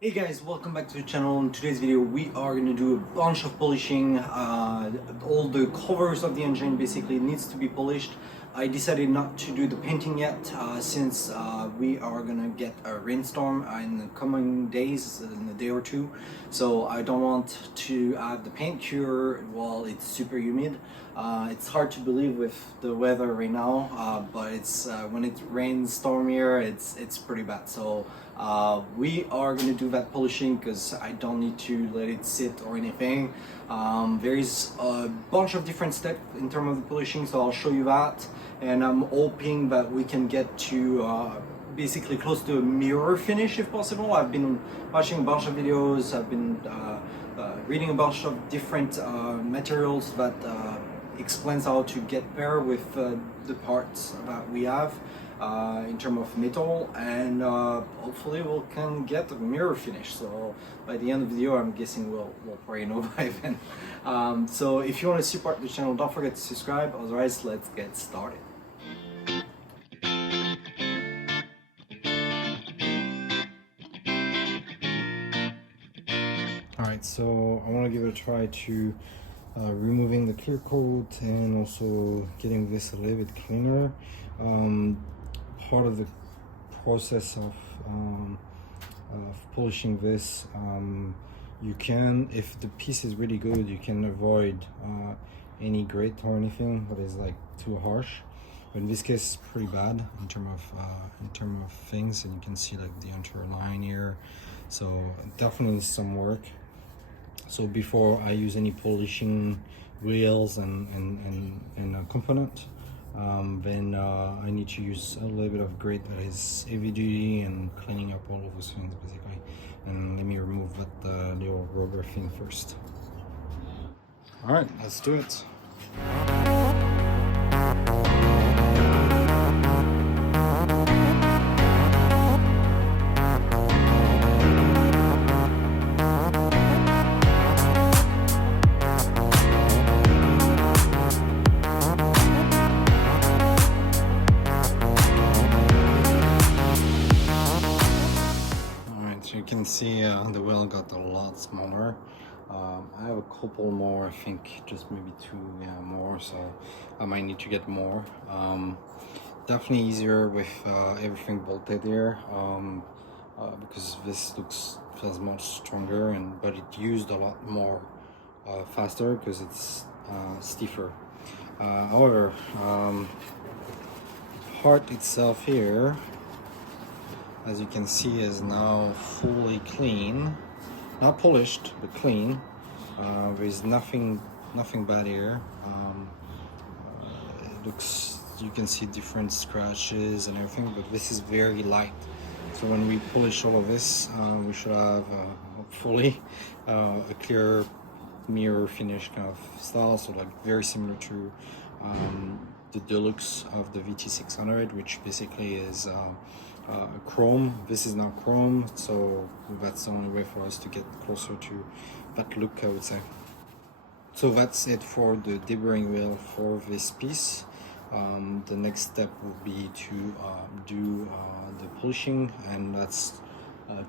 Hey guys, welcome back to the channel. In today's video we are going to do a bunch of polishing. All the covers of the engine basically needs to be polished. I decided not to do the painting yet since we are gonna get a rainstorm in the coming days, in a day or two. So I don't want to have the paint cure while it's super humid. It's hard to believe with the weather right now, but it's when it rains stormier, it's pretty bad. So we are gonna do that polishing because I don't need to let it sit or anything. There is a bunch of different steps in terms of the polishing, so I'll show you that. And I'm hoping that we can get to basically close to a mirror finish if possible. I've been watching a bunch of videos, I've been reading a bunch of different materials that explains how to get there with the parts that we have in terms of metal, and hopefully we can get a mirror finish. So by the end of the video, I'm guessing we'll probably know by then. So if you want to support the channel, don't forget to subscribe. Otherwise, let's get started. Alright, so I want to give it a try to removing the clear coat and also getting this a little bit cleaner. Part of the process of polishing this, you can, if the piece is really good, you can avoid any grit or anything that is like too harsh. But in this case, it's pretty bad in terms of things, and you can see like the entire line here. So definitely some work. So before I use any polishing wheels and component, then I need to use a little bit of grit that is heavy duty and cleaning up all of those things basically. And let me remove that little rubber thing first. All right, let's do it. You can see the wheel got a lot smaller. I have a couple more, I think just maybe two more, so I might need to get more. Definitely easier with everything bolted here, because this feels much stronger, but it used a lot more faster because it's stiffer. However, the part itself here, as you can see, is now fully clean, not polished but clean. There's nothing bad here. It looks, you can see different scratches and everything, but this is very light. So when we polish all of this, we should have hopefully a clear mirror finish kind of style, so like very similar to the deluxe of the VT600, which basically is chrome. This is not chrome, so that's the only way for us to get closer to that look, I would say. So that's it for the deburring wheel for this piece. The next step will be to do the polishing, and that's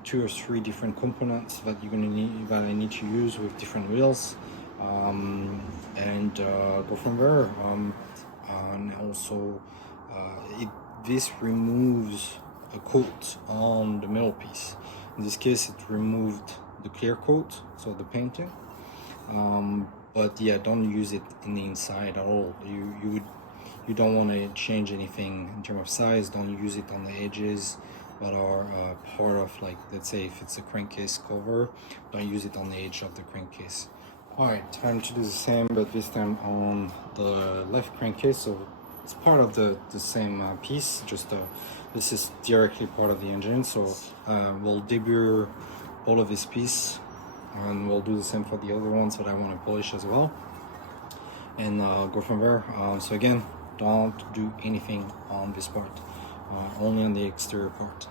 2 or 3 different components that you're gonna need, that I need to use with different wheels, and go from there. And also this removes a coat on the metal piece. In this case, it removed the clear coat, so the painting. But yeah, don't use it in the inside at all. You don't want to change anything in terms of size. Don't use it on the edges that are part of, like, let's say if it's a crankcase cover, don't use it on the edge of the crankcase. Alright, time to do the same, but this time on the left crankcase. So it's part of the same piece, just this is directly part of the engine. So we'll deburr all of this piece, and we'll do the same for the other ones that I want to polish as well, and go from there. So again, don't do anything on this part, only on the exterior part.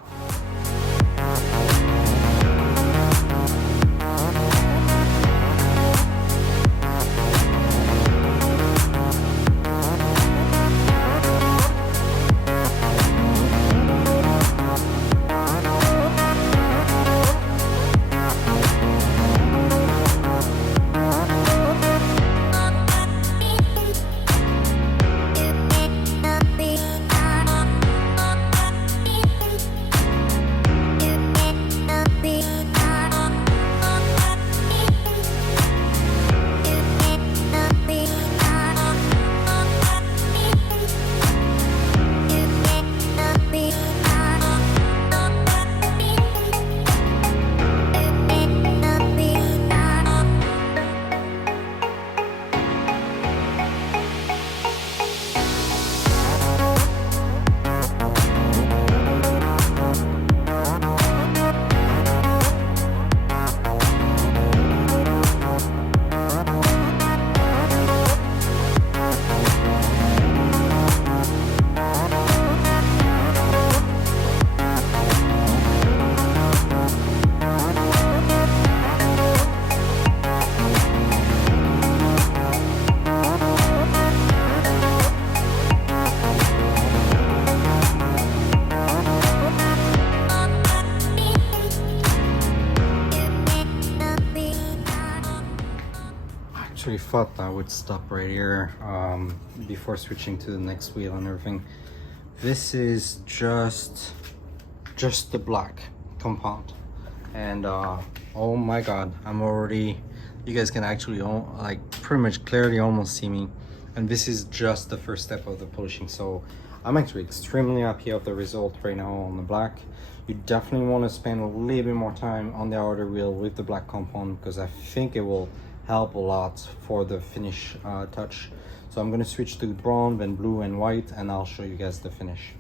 actually thought I would stop right here before switching to the next wheel and everything. This is just the black compound, and oh my god, I'm already, you guys can actually like pretty much clearly almost see me, and this is just the first step of the polishing. So I'm actually extremely happy of the result right now on the black. You definitely want to spend a little bit more time on the outer wheel with the black compound, because I think it will help a lot for the finish touch. So I'm going to switch to brown, then blue and white, and I'll show you guys the finish.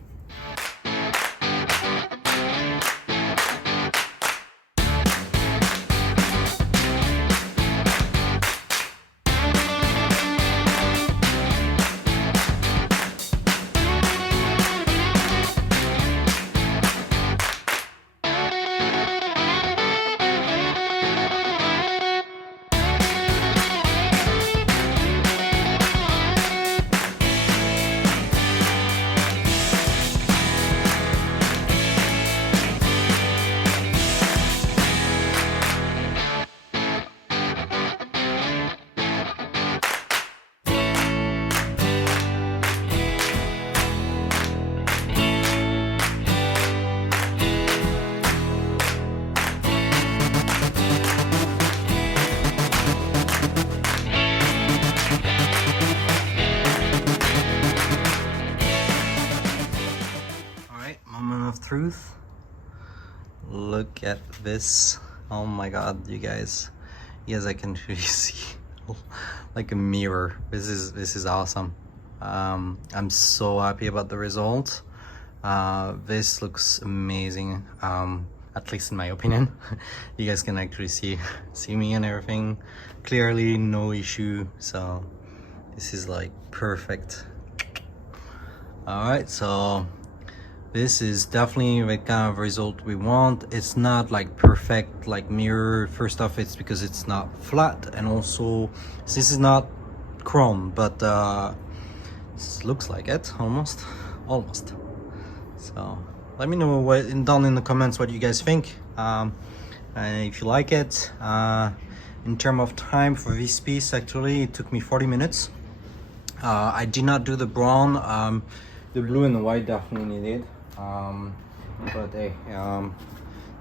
Truth, look at this. Oh my god, you guys I can really see like a mirror. This is awesome. I'm so happy about the result. This looks amazing, at least in my opinion. You guys can actually see me and everything clearly, no issue. So this is like perfect. All right, so this is definitely the kind of result we want. It's not like perfect like mirror. First off, it's because it's not flat, and also this is not chrome, but this looks like it almost. So let me know down in the comments what you guys think, and if you like it. In terms of time for this piece, actually it took me 40 minutes. I did not do the brown. The blue and the white definitely needed. But hey,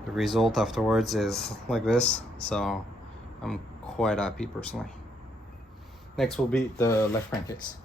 the result afterwards is like this, so I'm quite happy personally. Next will be the left crankcase.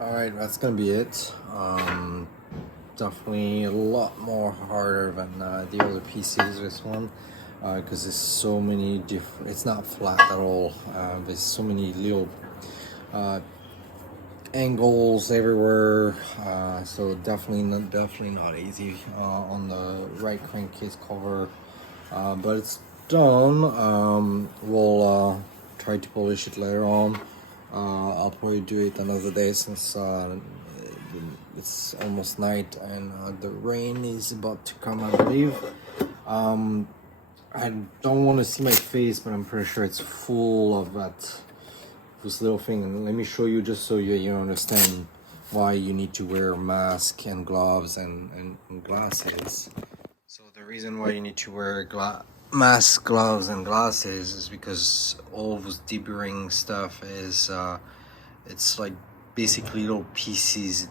Alright, that's gonna be it. Definitely a lot more harder than the other pieces, this one, because there's so many different, it's not flat at all. There's so many little angles everywhere, so definitely not easy on the right crankcase cover, but it's done. We'll try to polish it later on. I'll probably do it another day since it's almost night and the rain is about to come, I believe. I don't want to see my face, but I'm pretty sure it's full of this little thing. And let me show you, just so you understand why you need to wear a mask and gloves and glasses. So the reason why you need to wear mask, gloves and glasses is because all this deburring stuff is it's like basically little pieces.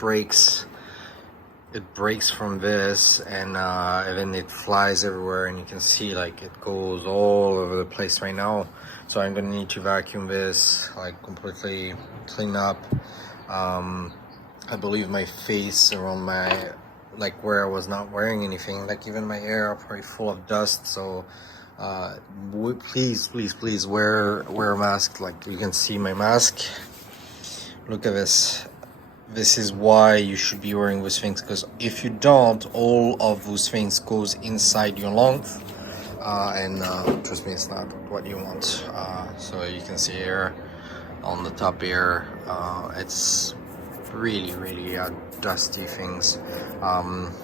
It breaks from this, and then it flies everywhere, and you can see like it goes all over the place right now. So I'm gonna need to vacuum this, like completely clean up. I believe my face around my, like where I was not wearing anything, like even my hair are probably full of dust. So please wear a mask. Like you can see my mask, look at this. This is why you should be wearing those things, because if you don't, all of those things goes inside your lungs, and trust me, it's not what you want. So you can see here on the top here, it's really dusty things.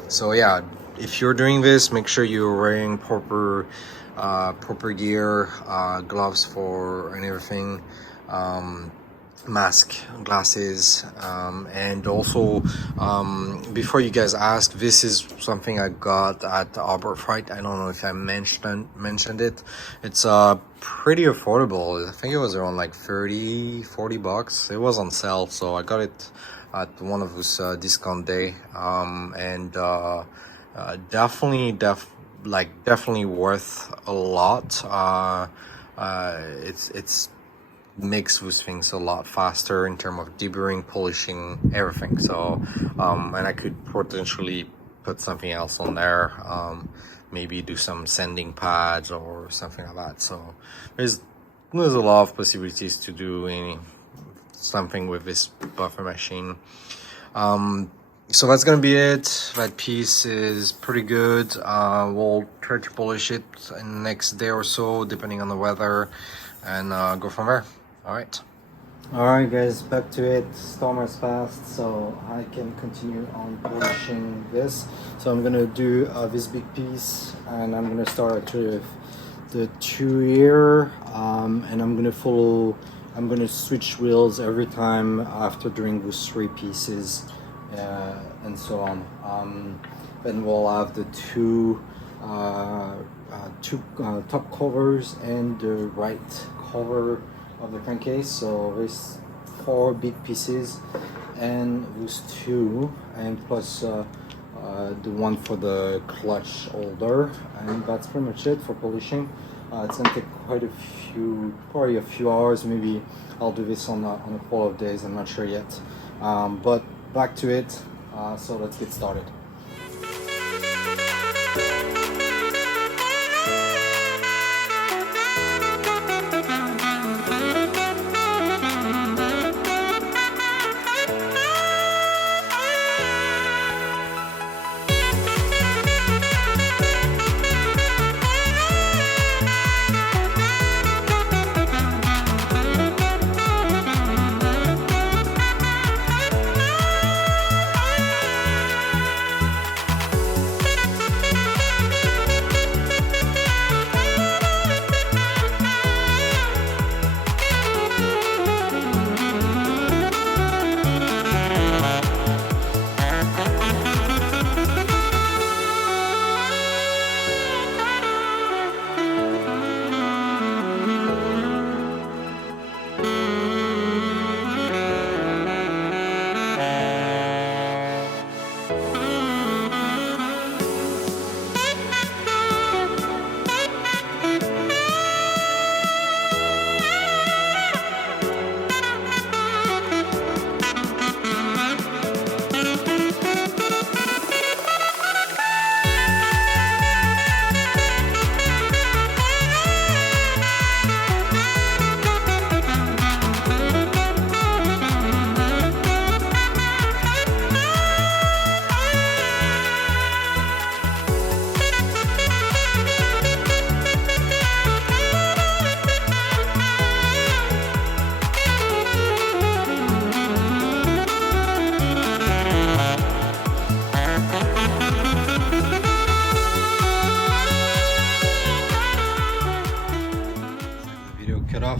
So yeah, if you're doing this, make sure you're wearing proper gear, gloves for and everything, mask, glasses, and also before you guys ask, this is something I got at Arbor Fright. I don't know if I mentioned it. It's pretty affordable. I think it was around like 30-40 bucks. It was on sale, so I got it at one of those discount day, and definitely worth a lot. It's makes those things a lot faster in terms of deburring, polishing, everything. So and I could potentially put something else on there, maybe do some sanding pads or something like that. So there's a lot of possibilities to do something with this buffer machine. So that's gonna be it. That piece is pretty good. We'll try to polish it in the next day or so, depending on the weather, and go from there. Alright guys, back to it. Storm has passed, so I can continue on polishing this. So I'm gonna do this big piece, and I'm gonna start actually with the 2 here, and I'm gonna switch wheels every time after doing those 3 pieces, and so on. Then we'll have the two top covers and the right cover of the crankcase. So there's 4 big pieces and those 2, and plus the one for the clutch holder, and that's pretty much it for polishing. It's gonna take probably a few hours. Maybe I'll do this on a couple of days, I'm not sure yet, but back to it. So let's get started.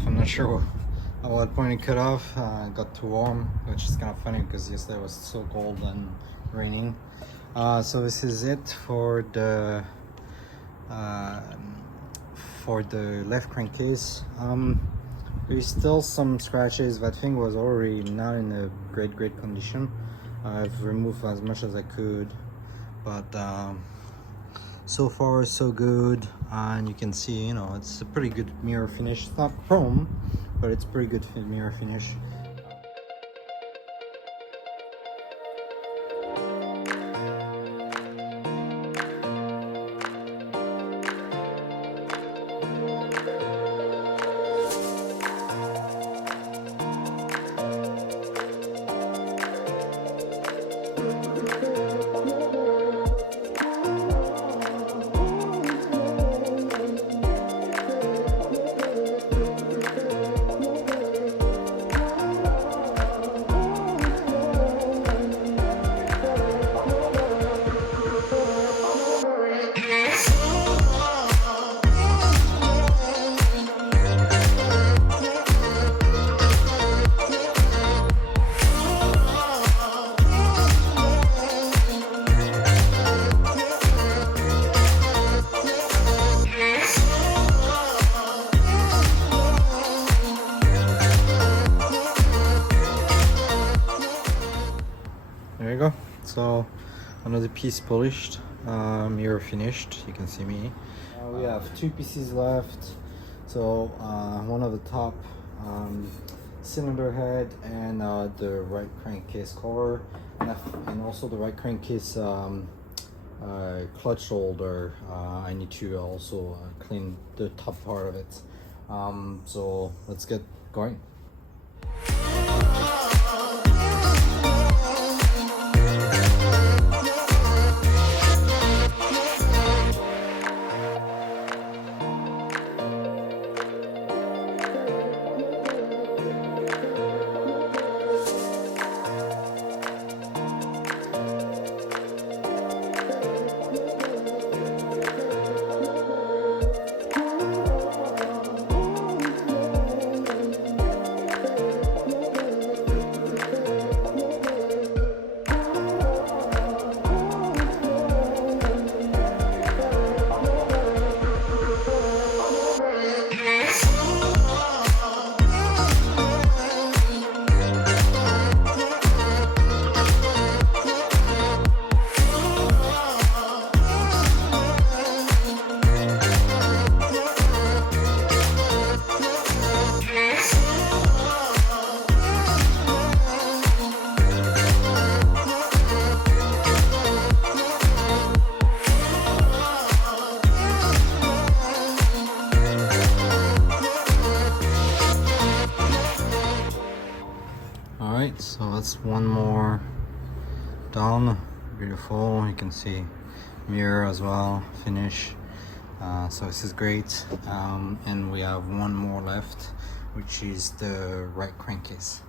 I'm not sure at what point it cut off. It got too warm, which is kind of funny because yesterday was so cold and raining. So this is it for the left crankcase. There's still some scratches. That thing was already not in a great condition. I've removed as much as I could, but so far so good. And you can see, you know, it's a pretty good mirror finish. It's not chrome, but it's pretty good mirror finish. There you go. So another piece polished, mirror finished. You can see me. We have two pieces left. So one of the top cylinder head and the right crankcase cover, and also the right crankcase clutch holder. I need to also clean the top part of it. So let's get going. Alright, so that's one more down. Beautiful. You can see mirror as well, finish. So this is great. And we have one more left, which is the right crankcase.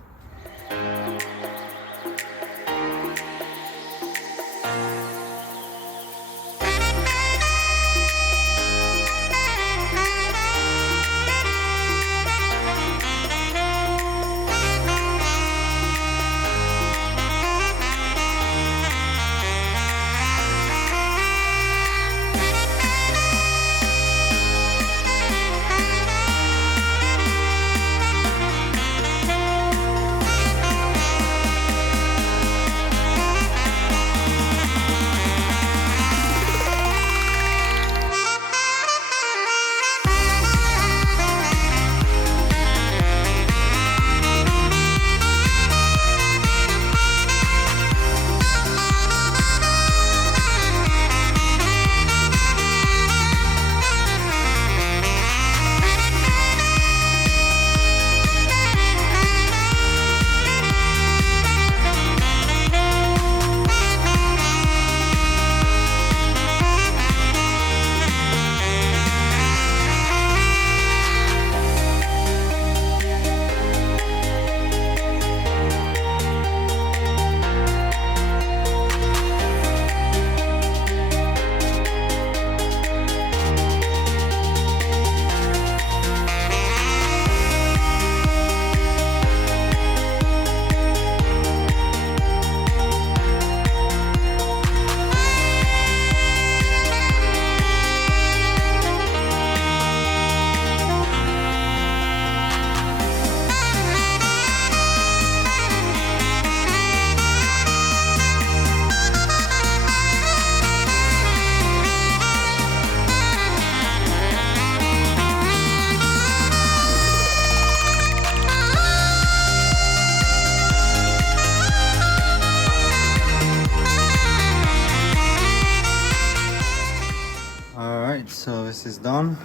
done.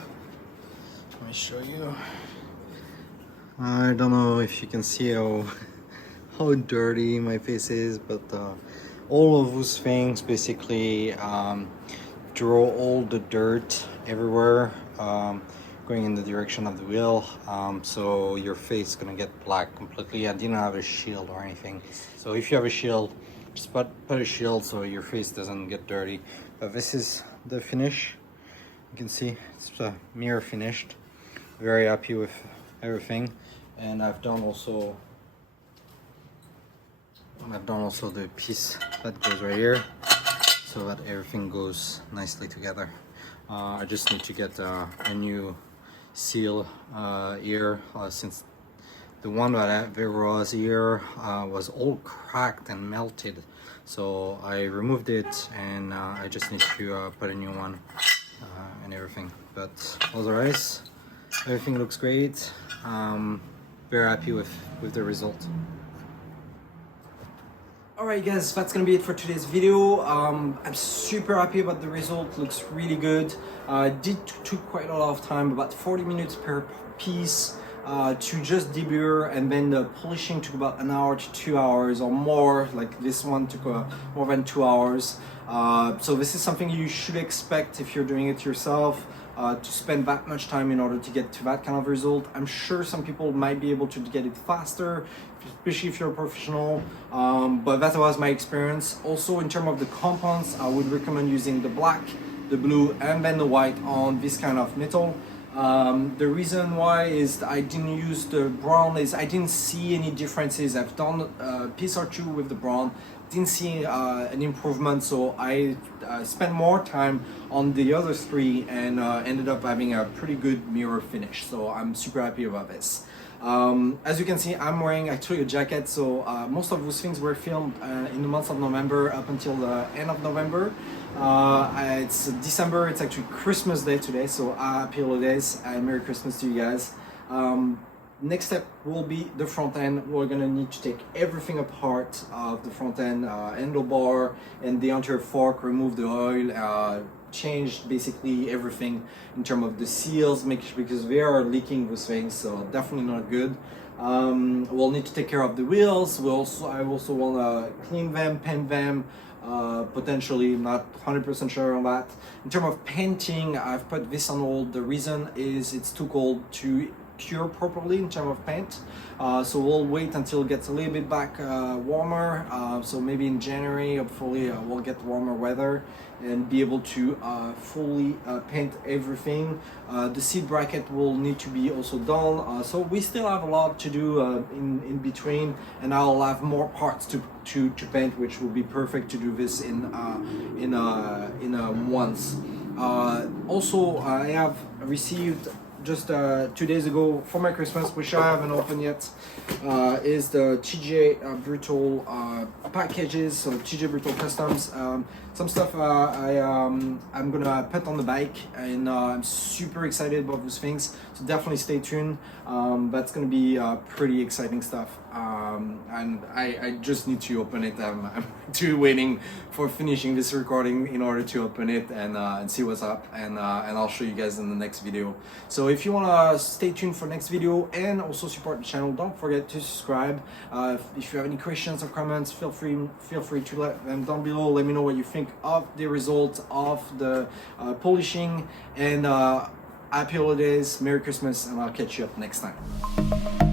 Let me show you. I don't know if you can see how dirty my face is, but all of those things basically draw all the dirt everywhere, going in the direction of the wheel, so your face is gonna get black completely. I didn't have a shield or anything, so if you have a shield, just put a shield so your face doesn't get dirty. But this is the finish. You can see it's mirror finished. Very happy with everything, and I've done also the piece that goes right here, so that everything goes nicely together. I just need to get a new seal here, since the one that there was here was all cracked and melted, so I removed it, and I just need to put a new one and everything. But otherwise everything looks great. Very happy with the result. Alright guys, that's gonna be it for today's video. I'm super happy about the result. Looks really good. Took quite a lot of time, about 40 minutes per piece, to just deburr, and then the polishing took about an hour to 2 hours or more. Like this one took more than 2 hours. So this is something you should expect if you're doing it yourself, to spend that much time in order to get to that kind of result. I'm sure some people might be able to get it faster, especially if you're a professional, but that was my experience. Also, in terms of the compounds, I would recommend using the black, the blue, and then the white on this kind of metal. The reason why is I didn't use the brown is I didn't see any differences. I've done a piece or two with the brown, didn't see an improvement, so I spent more time on the other three, and ended up having a pretty good mirror finish, so I'm super happy about this. As you can see, I'm wearing actually a jacket, so most of those things were filmed in the month of November up until the end of November. It's December, it's actually Christmas Day today, so happy holidays and Merry Christmas to you guys. Next step will be the front end. We're gonna need to take everything apart of the front end, handlebar and the entire fork, remove the oil, change basically everything in terms of the seals, because they are leaking those things, so definitely not good. We'll need to take care of the wheels. I also want to clean them, paint them, potentially, not 100% sure on that. In terms of painting, I've put this on hold. The reason is it's too cold to cure properly in terms of paint, so we'll wait until it gets a little bit back warmer, so maybe in January hopefully we'll get warmer weather and be able to fully paint everything. The seat bracket will need to be also done, so we still have a lot to do in between, and I'll have more parts to paint, which will be perfect to do this in once. Also, I have received just 2 days ago for my Christmas, which I haven't opened yet, is the TJ Brutal packages, so TJ Brutal Customs. Some stuff I'm gonna put on the bike, and I'm super excited about those things, so definitely stay tuned. That's gonna be pretty exciting stuff, and I just need to open it. I'm too waiting for finishing this recording in order to open it and see what's up, and I'll show you guys in the next video. So if you wanna stay tuned for next video and also support the channel, don't forget to subscribe. If you have any questions or comments, feel free to let them down below. Let me know what you think of the result of the polishing, and happy holidays, Merry Christmas, and I'll catch you up next time.